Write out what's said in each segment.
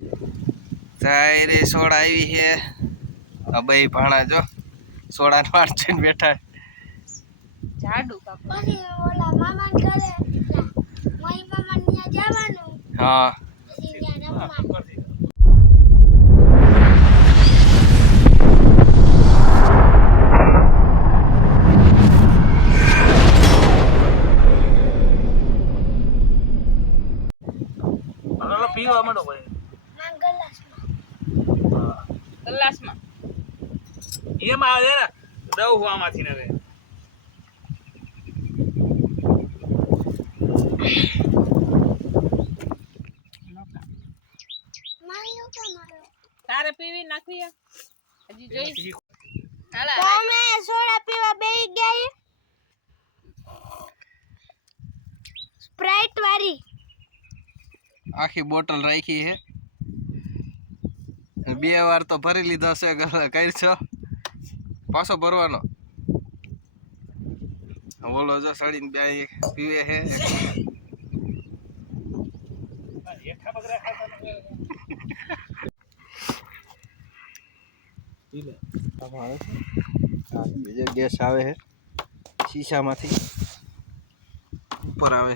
રે સોડા આવી છે બે ભાણા જો સોડા પાટ છે બેઠા જાડુ કાપા પછી ઓલા મામા ઘરે મોઈ મામા ને જવાનું હા પીવા માંડો ભાઈ ગ્લાસમાં એમાં આવે ને દઉં આમાંથી ને હવે તારે પીવી નાખવી હજી જોઈ હાલા તમે સોડા પીવા બેહી ગયા સ્પ્રાઇટ વાળી આખી બોટલ રાખી છે બે વાર તો ભરી લીધો છે કઈ છો પાછો ભરવાનો બોલો જો સડીને બે પીવે છે બીજો ગેસ આવે છે શીશામાંથી ઉપર આવે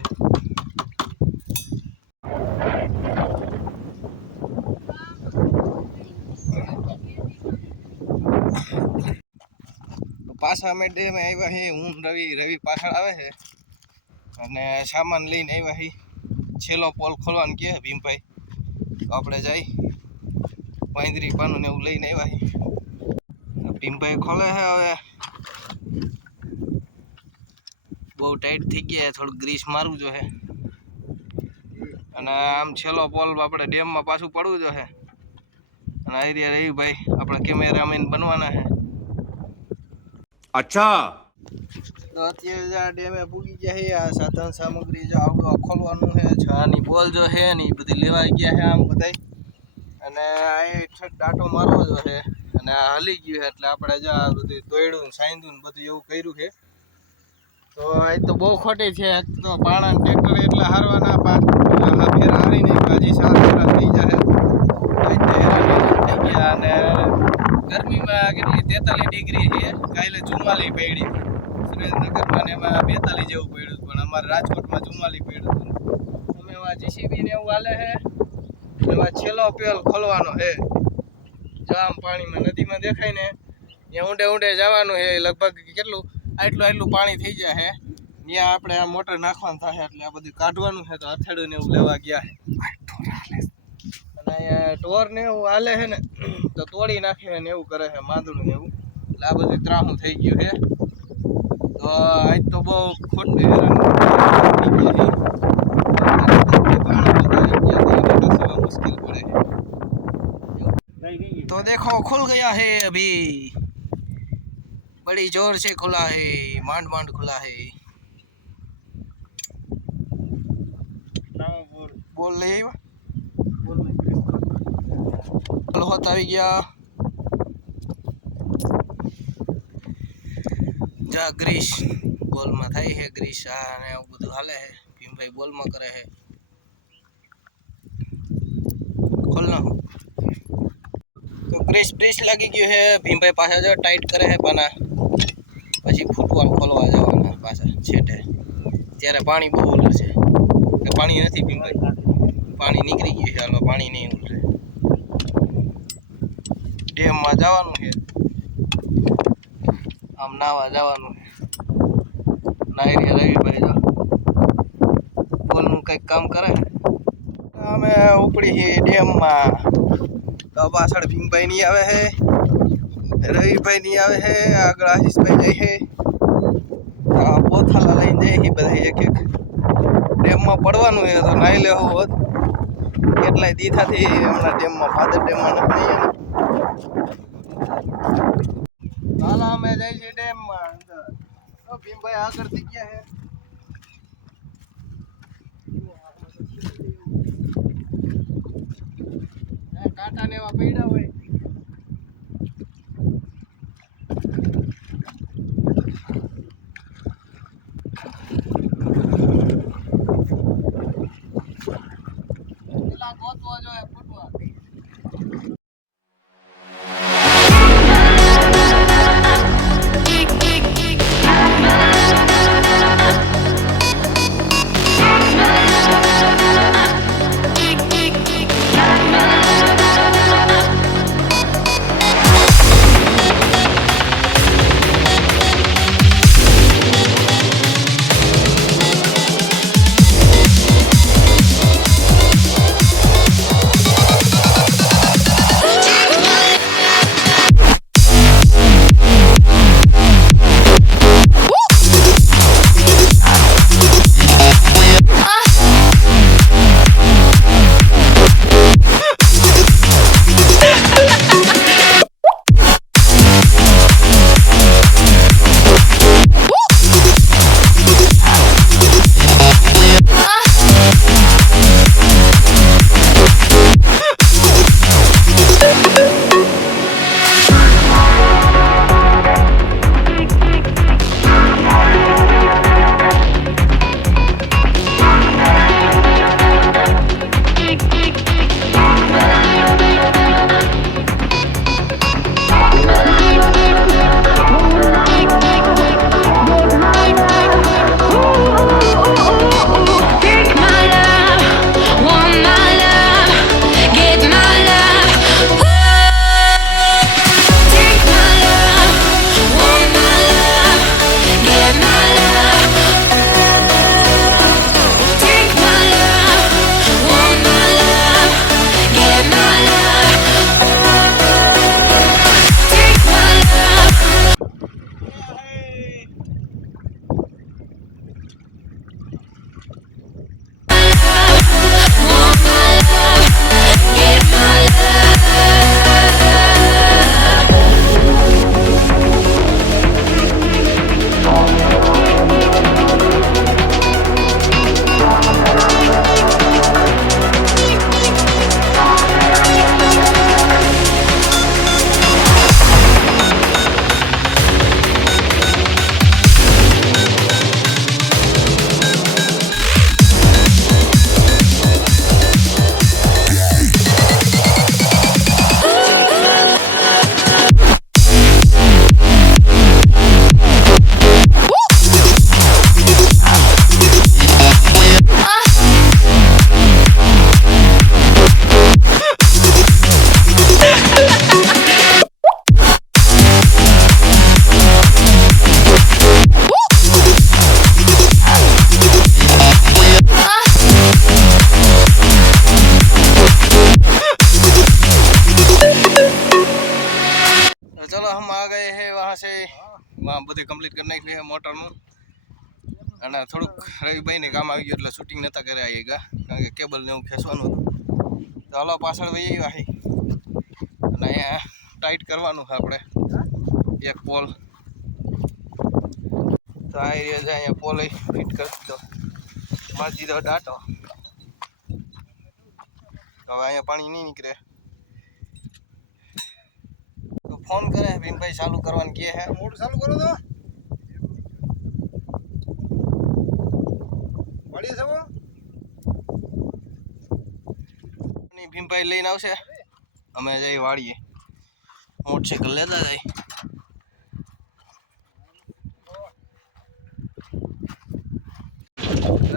પાછા અમે ડેમે આવ્યા છે હું રવિ પાછળ આવે છે અને સામાન લઈને આવ્યા છે છેલ્લો પોલ ખોલવાનું કહે ભીમભાઈ તો આપણે જઈ પાંદરી પાનું ને એવું લઈને આવ્યા છે ભીમભાઈ ખોલે છે હવે બહુ ટાઈટ થઈ ગયા થોડું ગ્રીસ મારવું જોઈએ અને આમ છેલ્લો પોલ આપણે ડેમમાં પાછું પડવું જોઈએ અને આ રહ્યા રવિભાઈ આપણા કેમેરામેન બનવાના છે अच्छा તો અત્યારે આ ડેમે પૂગી ગયા છે આ સાધન સામગ્રી જો આવડું ખોલવાનું છે છાની બોલ જો છે ને એ બધી લેવાઈ ગયા છે આમ બધા અને આ ડાટો મારવો જો છે અને આ હલી ગયું છે એટલે આપણે જો આ બધું તોડ્યું સાંધ્યું ને બધું એવું કર્યું છે તો આજ તો બહુ ખોટી છે તો પાણા ટ્રેક્ટર એટલે હારવાના ફેર હારીને હજી 7 ફેરા થઈ જાય આજ તો હેરાન થઈ ગયા અને ગરમીમાં કેટલી 43 ડિગ્રી છે કાલે 44 પડી સુરેન્દ્રનગરમાં ને એમાં 42 જેવું પડ્યું પણ અમારે રાજકોટમાં 44 પડ્યું અમે એમાં જીસીબી ને એવું હાલે છે એમાં છેલ્લો પેલ ખોલવાનો છે જો આમ પાણીમાં નદીમાં દેખાય ને ત્યાં ઊંડે ઊંડે જવાનું છે લગભગ કેટલું આટલું પાણી થઈ જાય છે ત્યાં આપણે આ મોટર નાખવાનું થાય એટલે આ બધું કાઢવાનું છે તો હથેળું ને એવું લેવા ગયા છે અને અહીંયા ઢોર ને એવું હાલે છે ને તો તોડી નાખે ને એવું કરે છે માંદડું ને એવું એટલે આ બધું ત્રાહું થઈ ગયું છે તો આજ તો બહુ ખોટું હેરાન मुश्किल पड़े तो देखो खुल गया है अभी बड़ी जोर से खुला है मांड मांड खुला है बोल ले होता भी गया जा ग्रीस बोल में थाई है ग्रीस ने બધું હાલે है ભીમભાઈ બોલ માં કરે है खोलना तो ग्रीस ब्रीस लगी गई है भीमभाई पाछा जो टाइट करे है पाना પછી ફૂટવાનું ખોલવા જવાના પાછા છેટે ત્યારે પાણી બહુ ઉલરે છે કે પાણી નથી ભીમભાઈ પાણી નીકળી ગયું છે હાલો પાણી નહીં ઉલરે ડેમમાં જવાનું છે આમ નાવા જવાનું છે નાયરી રવિભાઈ જો બોલનું કંઈક કામ કરે અમે ઉપડી છે ડેમમાં તો પાછળ ભીમભાઈ નહીં આવે છે રવિભાઈ નહીં આવે છે આગળ આશીષભાઈ જાય છે પોથાલા લઈને જાય છે બધા એક એક ડેમમાં પડવાનું છે તો નાઈ લેવું હોત કેટલાય દીધાથી હમણાં ડેમમાં ફાધર ડેમમાં નથી હાલ અમે જાય છે ડેમમાં અંદર તો ભીમભાઈ આગળ થઈ ગયા છે કાંટા ને એવા પડ્યા હોય પેલા ગોતવા જોઈએ ફૂટવા છે બધું કમ્પ્લીટ કરી નાખ્યું છે મોટરનું અને થોડુંક રવિભાઈને કામ આવી ગયું એટલે શૂટિંગ નહોતા કર્યા આવી ગયા કારણ કે કેબલ ને એવું ખેંચવાનું હતું તો હલો પાછળ વહી આવ્યા છે અને અહીંયા ટાઈટ કરવાનું છે આપણે એક પોલ તો આ એરિયા છે અહીંયા પોલ ફિટ કરી દીધો મારી દીધો ડાટો તો હવે અહીંયા પાણી નહીં નીકળે તો ફોન કરે ભીનભાઈ ચાલુ કરવાનું કહે છે મોટર ચાલુ કરો તો વાડીએ જવો ભીમભાઈ લઈને આવશે અમે જઈ વાળીએ મોટરસાઇકલ લેતા જાય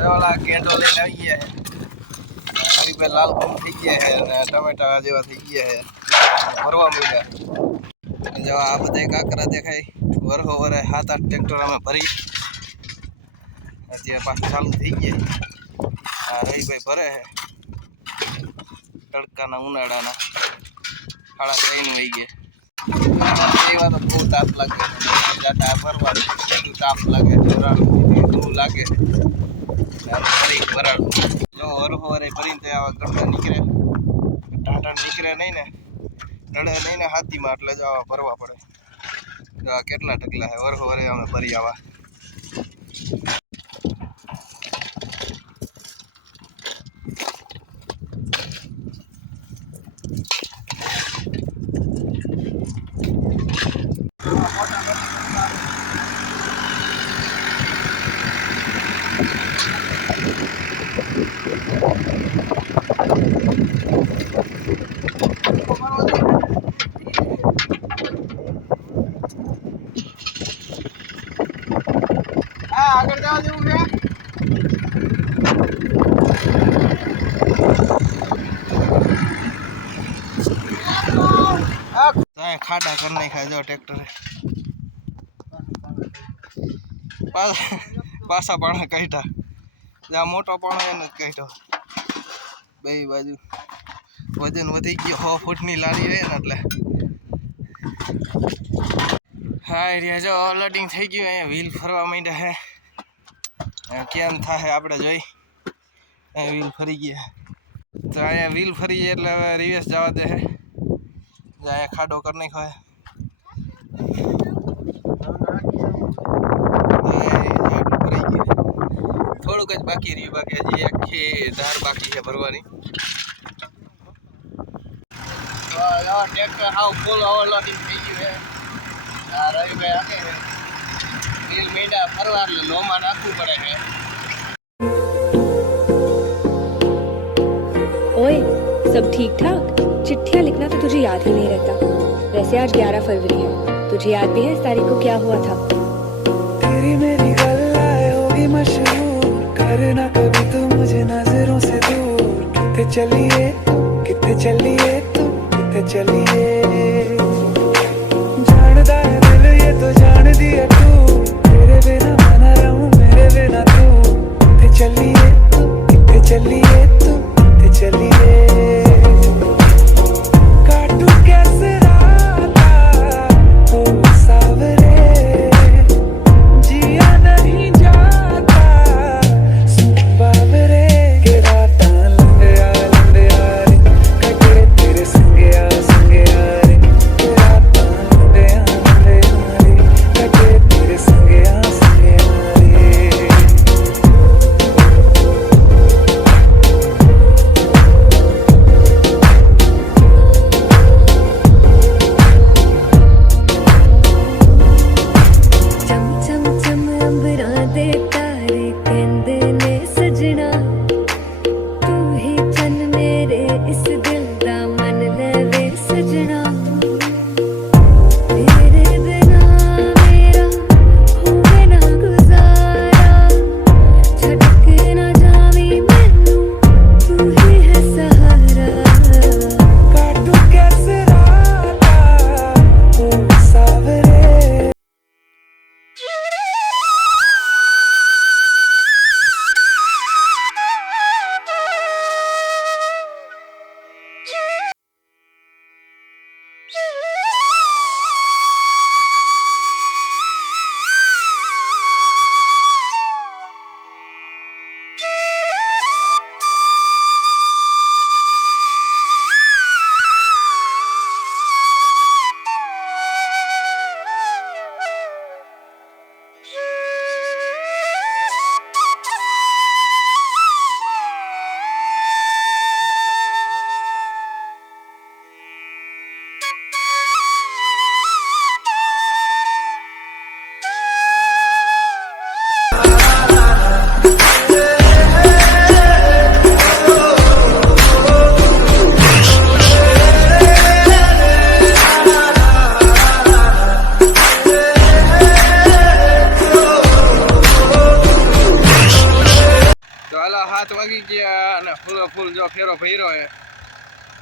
ઓલા કેન્ડો લઈને આવી ગયા છે હરીભાઈ લાલ ઘઉં થઈ ગયા છે અને ટમેટા જેવા થઈ ગયા છે ભરવા મળ્યા જો આ બધા કાંકરા દેખાય વરહો વરે 7-8 ટ્રેક્ટર અમે ભરી અત્યારે પાછું ચાલુ થઈ ગયા આ રહીભાઈ ભરે છે તડકાના ઉનાળાના 3:30 વહી ગયા એવા તો બહુ તાપ લાગે જાતા ભરવા એટલું તાપ લાગે ઢોરાણું લાગે ફરી ભરાડું જો વરહો વરે ભરીને આવા ગરડા નીકળે ટાટા નીકળે નહીં ને નડે નહીં ને હાથીમાં એટલે જ આવા ભરવા પડે જો આ કેટલા ઢગલા છે વરહો વરે અમે ભરી આવા આગળ જવા જેવું છે ખાડા કરી નાખ્યા જો ટ્રેક્ટરે પાછા પાણા કાઢ્યા જ્યાં મોટો પાણો એને જ કાઢ્યો બે બાજુ વજન વધી ગયો 6 ફૂટની લારી રહે ને એટલે હા એરિયા જો લોડિંગ થઈ ગયું અહીંયા વ્હીલ ફરવા માંડ્યા છે કેમ થાય આપણે જોઈ અહીંયા વ્હીલ ફરી ગયા તો અહીંયા વ્હીલ ફરી જાય એટલે હવે રિવેસ જવા દે છે અહીંયા ખાડો કરી નાખ્યો થોડુંક જ બાકી રહ્યું બાકી હજી આખી ધાર બાકી છે ભરવાની ટ્રેક્ટર હાવ ફૂલ ઓવરલોડિંગ થઈ ગયું છે આ રવિભાઈ હાકે છે રીલ મીંડા ફરવા એટલે લોમાં નાખવું પડે છે ओए सब ठीक ठाक चिट्ठियाँ लिखना तो तुझे याद ही नहीं रहता वैसे आज 11 फरवरी है तुझे याद भी है इस तारीख को क्या हुआ था तेरी मेरी गल्लाएं होगी मशहूर करना कभी तो मुझे नजरों से दूर कितने चलिए तुम कितने चलिए जानदा है दिल ये तो जान दिया तू तेरे बिना मना रहूं मेरे बिना तू कितने चलिए तुम कितने चलिए काटू कैसे राता ओ सावरे जिया नहीं जाता बाबरे के राता लंबे यार कटे तेरे संगे यार के राता लंबे यार कटे तेरे संगे यार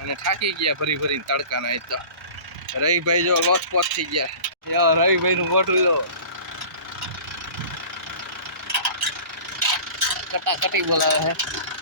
અને થાકી ગયા ભરી તડકાના. એ તો રવિભાઈ જો લોચપોચ થઈ ગયા. રવિભાઈનું મોઢું જો કટાકટી બોલાવે છે.